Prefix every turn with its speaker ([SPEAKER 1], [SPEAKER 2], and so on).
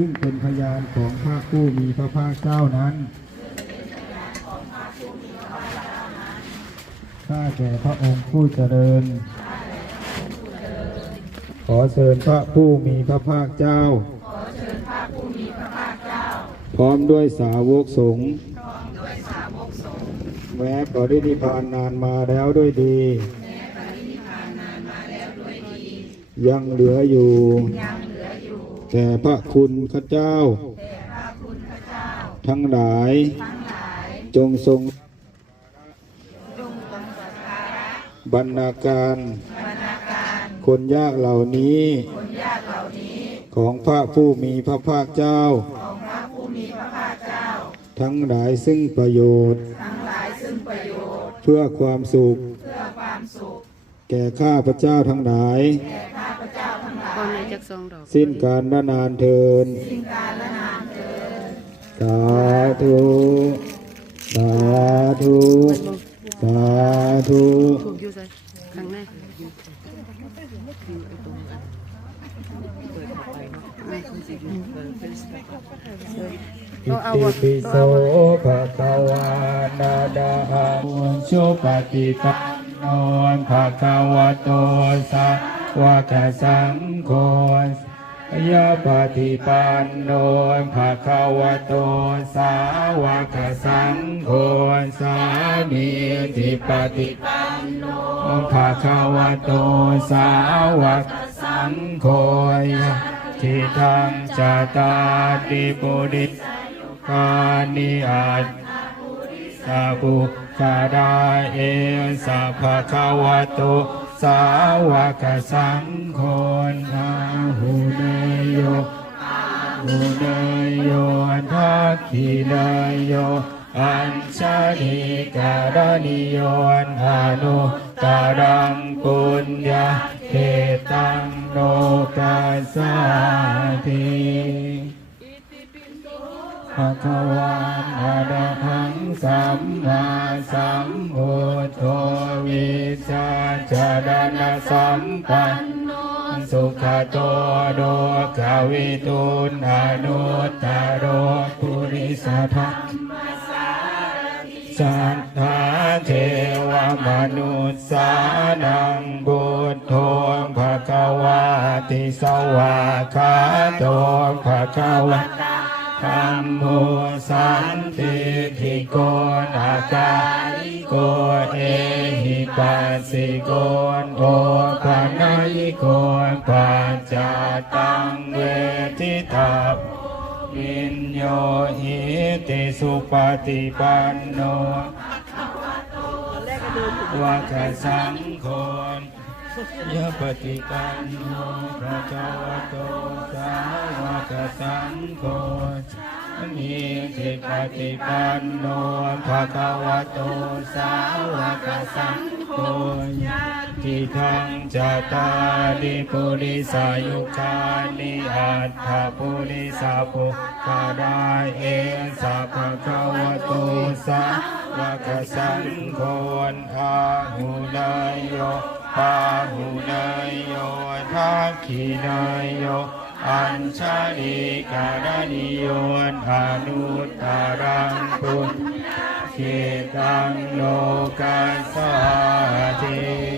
[SPEAKER 1] ซึ่งเป็นพยานของพระผู้มีพระภาคเจ้านั้นข้าแก่พระองค์ผู้เจริญ ขอเชิญพระผู้มีพระภาคเจ้า พร้อมด้วยสาวกสงฆ์แม้ปรินิพานนานมาแล้วด้วยดี ยังเหลืออยู่ แต่พระคุณข้าเจ้า ทั้งหลาย จงทรงบรรณาการ คนยากเหล่านี้ ของพระผู้มีพระภาคเจ้า ทั้งหลายซึ่งประโยชน์ เพื่อความสุข แก่ข้าพระเจ้าทั้งหลาย
[SPEAKER 2] ก่อนในจัก สองดอก
[SPEAKER 1] สิ้นการละนานเทินสาธุสาธุสาธุ
[SPEAKER 2] ถูกอยู่ใส่ข้างในเอาเอา
[SPEAKER 1] อิ
[SPEAKER 2] บ่
[SPEAKER 1] ติปิโส
[SPEAKER 2] เอาบ่
[SPEAKER 1] ภะคะวานาดาหุนชุปฏิปันโนภะคะวะโตสา วกสังโฆยะปฏิปันโนภะคะวะโตสาวกสังโฆสามีติปฏิปันโนภะคะวะโตสาวกสังโฆทิทังจตาติปุริสกานิอัตสาบุคาดาเอสัพพะคะวะโต สาวกสังโฆนาหูเนยโยหูเนยโยทักขิเนยโยอัญชลิการนิโยอนุการังปุญญาเทตังโลกัสาธิภะคะวันอะระหัง สัมมาสัมพุทโธวิชาจารณสัมปันโนสุขโตโดกวิตุนอนุตตโรปุริสธรรมสัทธาเทวมนุษย์สานังบุตโธภะคะวาติสวาคาโตภะคะวะ ธรรมโมสันติทิโกนาคาลิโกเอหิปัสสิโกโอปะนายโกปัจจาตังเวทิตาวินโยหิติสุปฏิปันโนวะคสังโฆยปฏิปันโนพระเจ้าโต สาวกสังโฆมีทิปฏิปันโนภะคะวะโตสาวกสังโฆทิทังจตาริปุริสายุคานิอัตถปุริสาภุคาดาเอสัพพะคะวะโตสาวกสังโฆอาหุนายโยปาหุนายโยทักขินายโย อัญชาลิการนิโยนอนุตตรังปุญเขตังโลกัสสาธิ